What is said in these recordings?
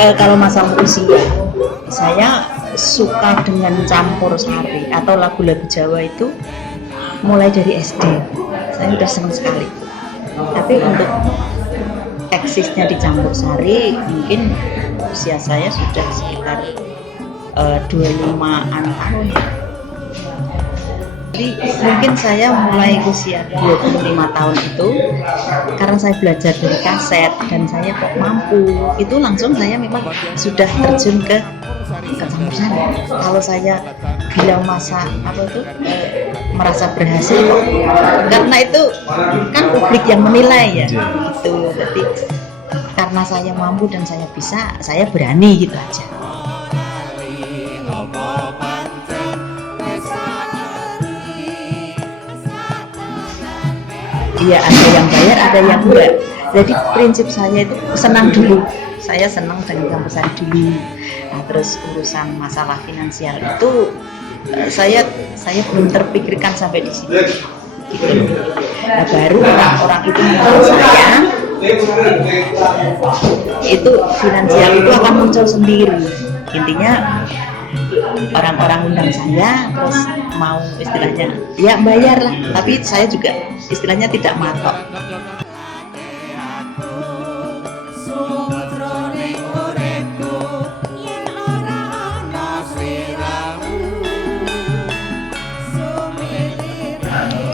Kalau masalah usia, saya suka dengan campur sari atau lagu-lagu Jawa itu mulai dari SD. Saya sudah senang sekali. Tapi untuk eksisnya di campur sari, mungkin usia saya sudah sekitar 25-an tahun. Jadi mungkin saya mulai usia 25 tahun itu karena saya belajar dari kaset dan saya kok mampu, itu langsung saya memang sudah terjun ke campur sari. Kalau saya bilang merasa berhasil kok, karena itu kan publik yang menilai ya gitu. Jadi karena saya mampu dan saya bisa, saya berani gitu aja. Iya, ada yang bayar, ada yang enggak. Jadi prinsip saya itu senang dulu. Saya senang dengan campur sari dulu. Nah, terus urusan masalah finansial itu saya belum terpikirkan sampai di sini. Gitu. Nah, baru orang-orang itu mengenal saya, itu finansial itu akan muncul sendiri. Intinya orang-orang undang saya, terus mau istilahnya ya bayar lah, tapi saya juga istilahnya tidak matok.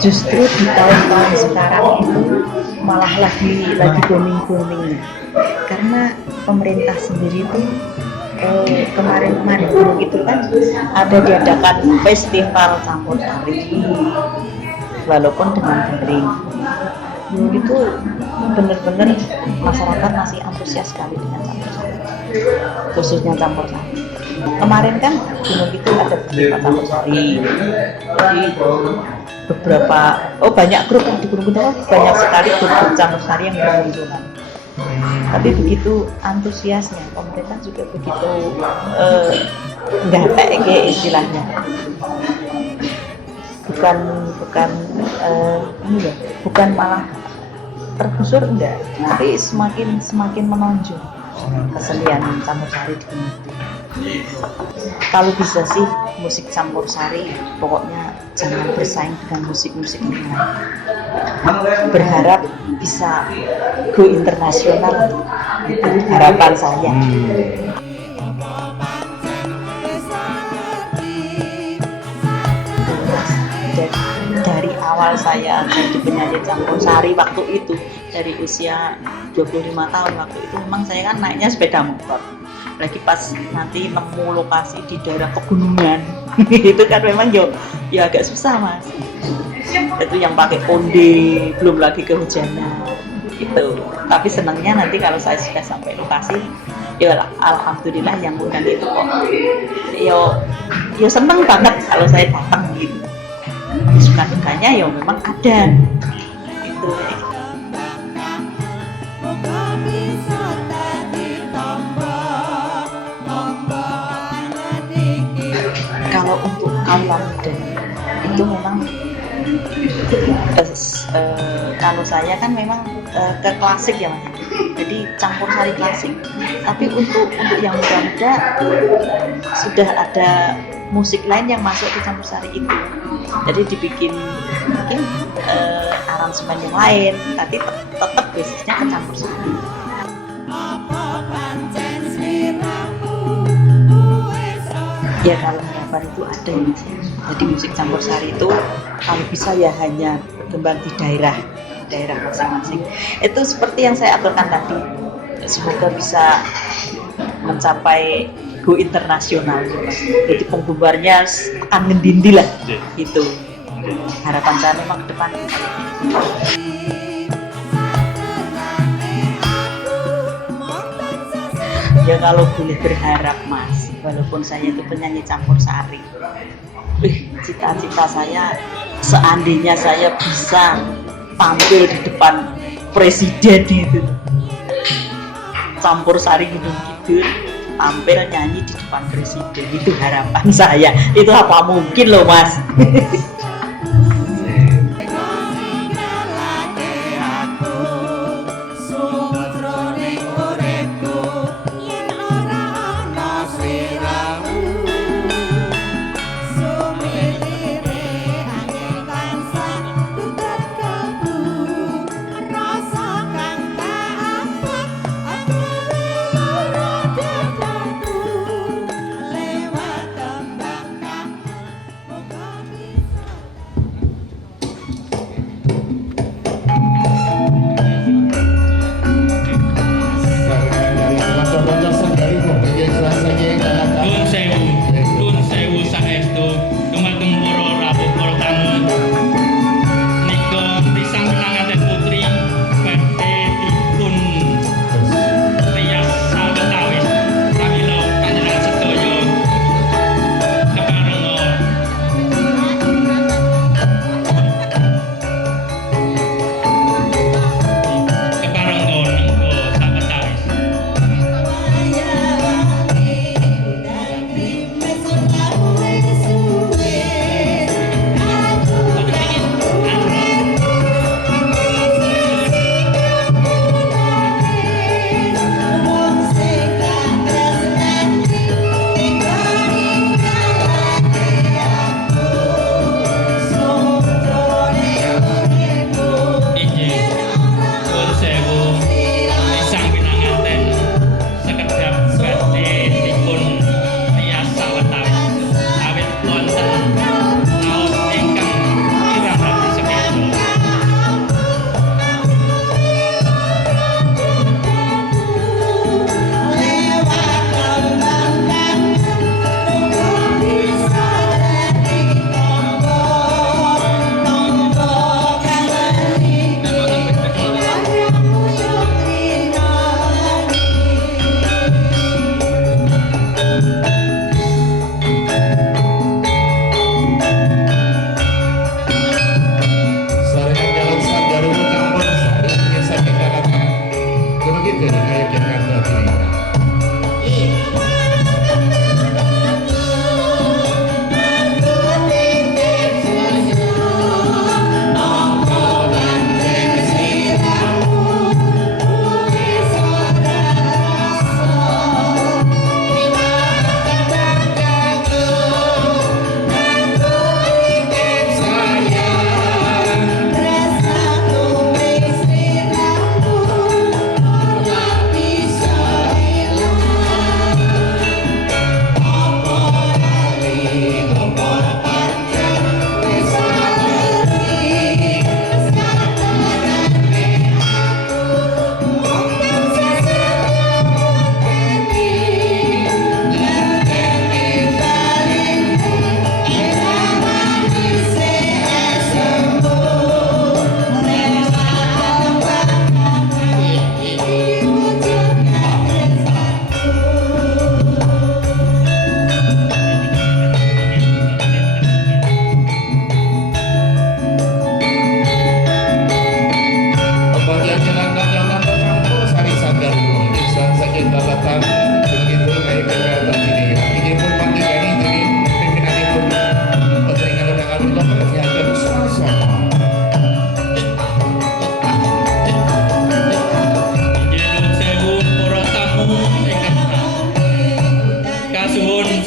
Justru di tahun-tahun sekarang itu malah lagi booming-boomingnya, karena pemerintah sendiri itu kemarin itu kan ada diadakan festival campur sari walaupun dengan daring. Itu benar-benar masyarakat masih antusias sekali dengan campur sari, khususnya campur sari. Kemarin kan gunung itu ada beberapa campur sari, jadi banyak grup di Gunung Kidul, banyak sekali grup campur sari yang bermunculan. Tapi begitu antusiasnya, pemerintah juga begitu nggak kayak istilahnya, bukan malah tergusur, enggak, tapi semakin menonjol kesenian campur sari di Gunung Kidul. Kalau bisa sih musik campur sari pokoknya jangan bersaing dengan musik-musik yang lain. Berharap bisa go internasional, itu harapan saya. Dari awal saya jadi penyanyi campur sari waktu itu, dari usia 25 tahun waktu itu, memang saya kan naiknya sepeda motor. Lagi pas nanti nemu lokasi di daerah pegunungan itu kan memang ya agak susah, Mas. Itu yang pakai onde, belum lagi kehujanan gitu. Tapi senangnya nanti kalau saya sudah sampai lokasi, ya alhamdulillah yang undang itu kok ya seneng banget kalau saya datang gitu. Suka dukanya ya memang ada gitu. Kalau untuk kaula muda itu memang kalau saya kan memang ke klasik ya, Mas. Jadi campur sari klasik. Tapi untuk yang muda-muda sudah ada musik lain yang masuk ke campur sari itu. Jadi dibikin mungkin aransemen yang lain, tapi tetap basisnya ke campur sari. Ya kalau harapan itu ada ya. Jadi musik campur sari itu kalau bisa ya hanya berkembang di daerah masing-masing. Itu seperti yang saya aturkan tadi, semoga bisa mencapai go internasional gitu. Jadi penggemarnya akan mendindi lah gitu. Harapan saya memang ke depan. Ya kalau boleh berharap, Mas, walaupun saya itu penyanyi campur sari, cita-cita saya seandainya saya bisa tampil di depan presiden itu, campur sari Gunung Kidul, tampil nyanyi di depan presiden, itu harapan saya. Itu apa mungkin loh, Mas.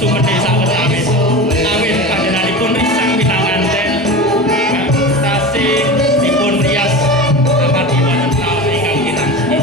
sumene sawet awit panjenenganipun risang pinanganten tasih dipun rias amargi wonten taun ingkang kinanti.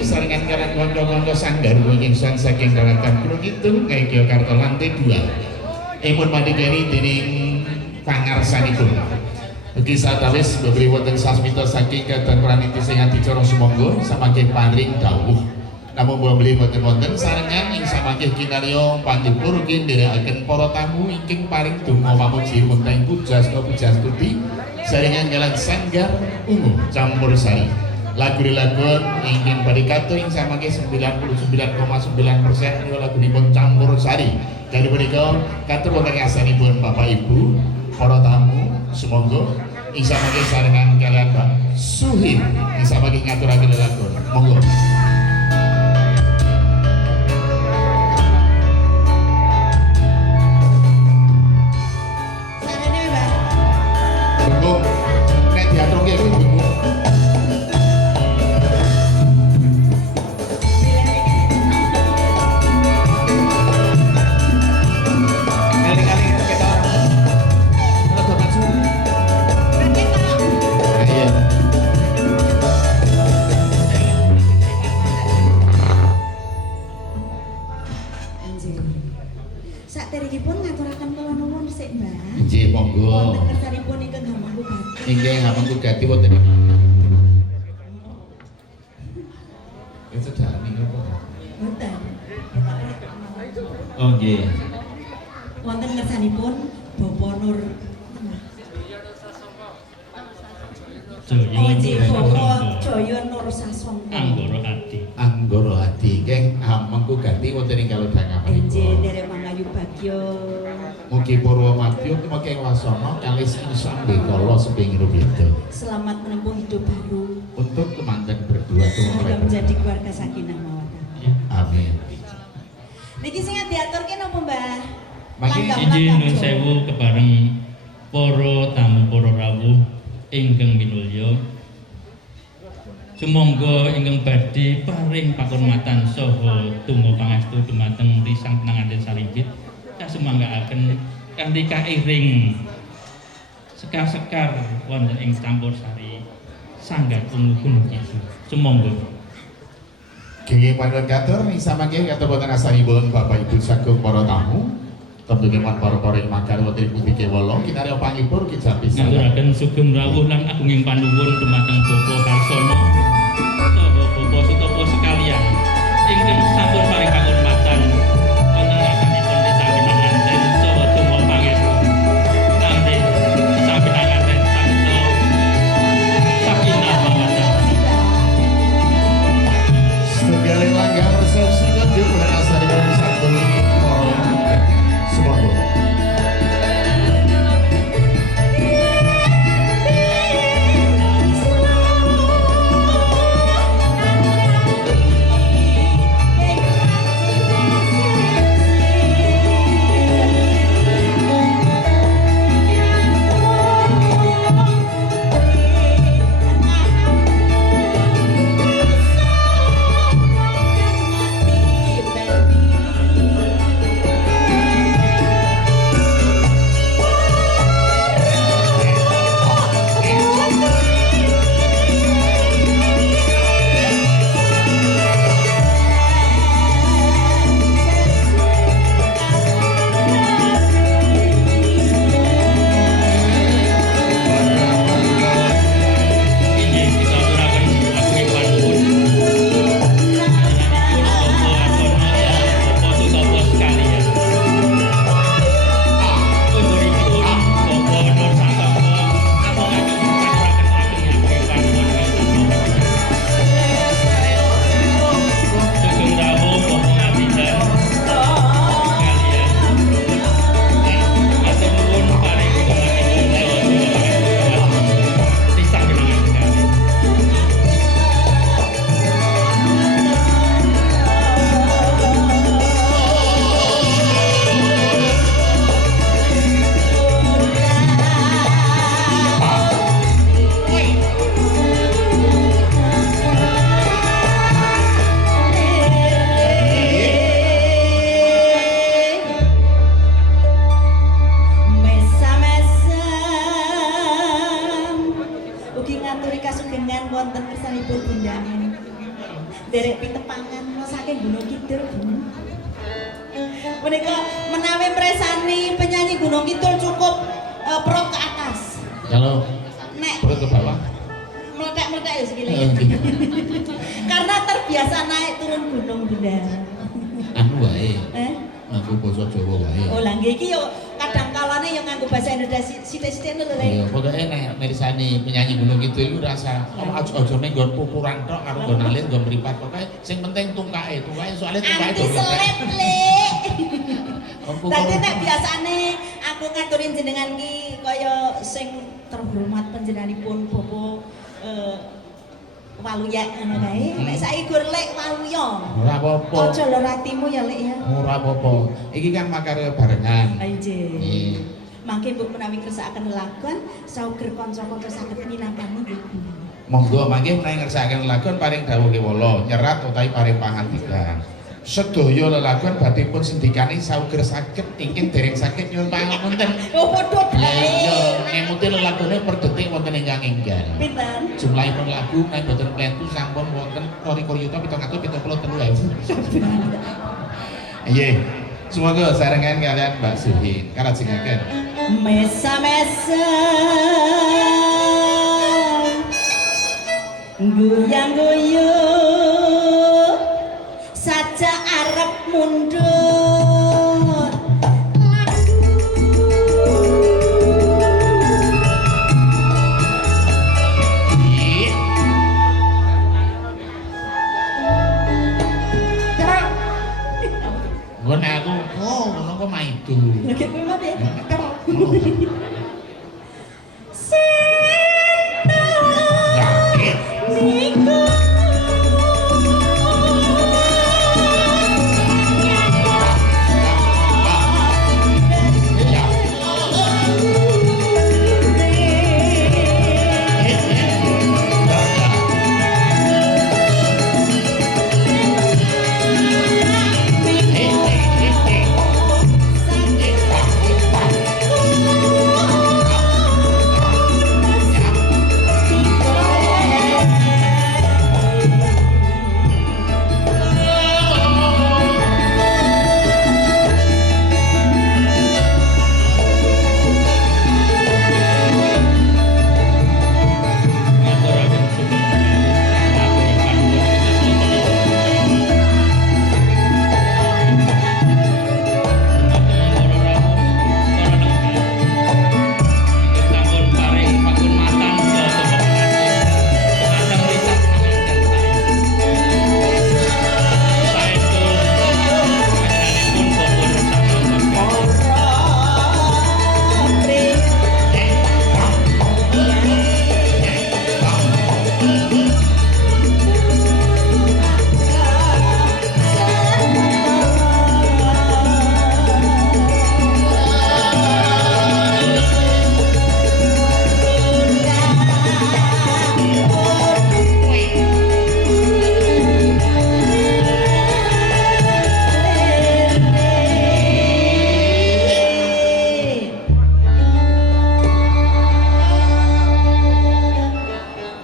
Saringan karang konco-konco sanggar wingking sang saking kalatan kula kitu kaya karta lantai 2. Ipun mandhegani dening pangarsanipun. Ugi satawis bebri wonten sasmita saking kadang praniti sing adicara sumangga samangke paring dawuh. Namun beli wonten-wonten sarengan ing samangke kinarya panjipur ugi nderekaken para tamu ingkang paring donga pamuji wonten pujastuti sarengan kalan sanggar ungu campur sari. Lagu-lagu ingin berdikatu ing samangke 99,9% niku lagunipun campur sari. Dari menika katur wonten asanipun Bapak Ibu, para tamu, sumangga ing samangke sarengan kalian Pak Suhim ing samangke ngaturaken lelagon. Monggo. Sarene, Mbak. Monggo nek diaturke kuwi Bu. Saderengipun ngaturaken kula nuwun sik, Mbak. Nggih, monggo. Wonten kersanipun ingkang hamangku gati. Inggih hamangku gati wonten. Wis sedaya niku kok. Wonten. Oh nggih. Wonten kersanipun Bapak Nur. Oh, nggih, Bapak Jaya Nur Sasongko. Anggoro ati. Ati keng hamangku gati wonten ing kalodhangan. Nggih, derek mangayu bagya. Mugi Purwa Madya kemake wasana kalis sambe kala seping rubeda. Selamat menempuh hidup baru. Untuk kemanten berdua Semoga menjadi keluarga sakinah mawaddah. Amin. Niki sing diaturke napa, Mbah? Mangke Siji nuwun sewu kebareng para tamu para rawuh ingkang minulya. Sumangga ingkang badhe paring pakurmatan saha tunggu pangastu dumateng risang penanganten salimpit kasemanggaaken kanthi kairing sekar-sekar wonten ing campur sari sanggar ungu gunung kidul. Sumangga. Genging panuwun katur ing samangke katur boten asanipun Bapak Ibu sagung para tamu. Tentunya para-para ing mangkal wonten ing kewala kinarya pangipur kijapisan. Ngaturaken sugeng rawuh lan agunging panuwun dumateng Bapak Karsono saha Bapak Sutopo sekalian ingkang sampun paring panghormatan wonten ngasanipun desa pinanganten saha donga pangestu kanthi sampinanganten sabda wonten kersanipun Bundaen. Derek pitepangan saking Gunung Kidul. Menika menawi presani penyanyi Gunung Kidul cukup perut ke atas. Kalau Nek perut ke bawah. meledak-meledak ya segini. Karena terbiasa naik turun gunung Bunda. Anu wae. Nganggo basa Jawa wae. Oh, lah nggih iki yo kadang kalane yo nganggo bahasa Indonesia sithik-sithik lho Iya, Le. pokoke nek mirsani penyanyi Gunung Kidul iku rasa aja ning nggon pupuran tok karo nggon alit nggon mripat. Pokoke sing penting tungkae soalnya tungkae Anti seleb Le. Dadi nek biasane aku ngaturin jenengan ki kaya sing terhormat panjenenganipun Bapak Waluya ngono kae. Nek saiki gur lek Waluya. Ora apa-apa. Aja lho ratimu ya Lek ya. Ora apa-apa. Iki kan makarya barengan. Nggih. Mangke mbok menawi kersakaken lelagon sauger kanca-kanca saged nyinapani nggih. Monggo mangke menawi ngersakaken lelagon paring dawuh kewala nyerat utawi paring pangandikan. Sedaya lelagon badhepun sendikane sauger saged ingkang dereng saged nyuwun pangapunten. Oh padha Iya, bae. ngemuti lelagone per detik wonten ingkang enggal. Pinten? Jumlahipun lagu nek boten klentu sampun wonten roli-roli yuta 773.000. Nggih. Semoga sarengan kalian Mbak Suhin kalajengaken. Mesa-mesa guyang-guyung saja arep mundur. Nggon aku, ngono kok maidu. Lagi pimat ya? Sakit. Niku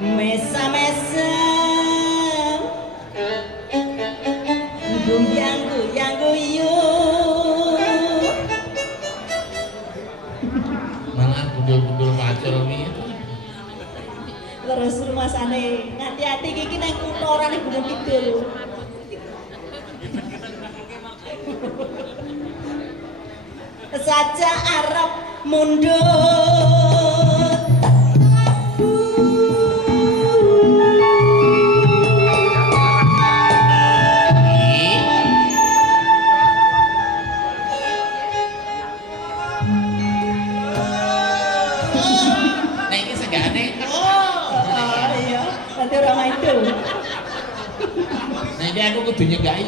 mesa-mesa guyang-guyung Malah gundul-gundul macul wi. terus rumasane ngati-ati iki nang kutha ora ning Gunung Kidul. Saja arep mundur. Nek iki segane. Iya, nanti ora main tuh. Nek iki aku kudu nyegai.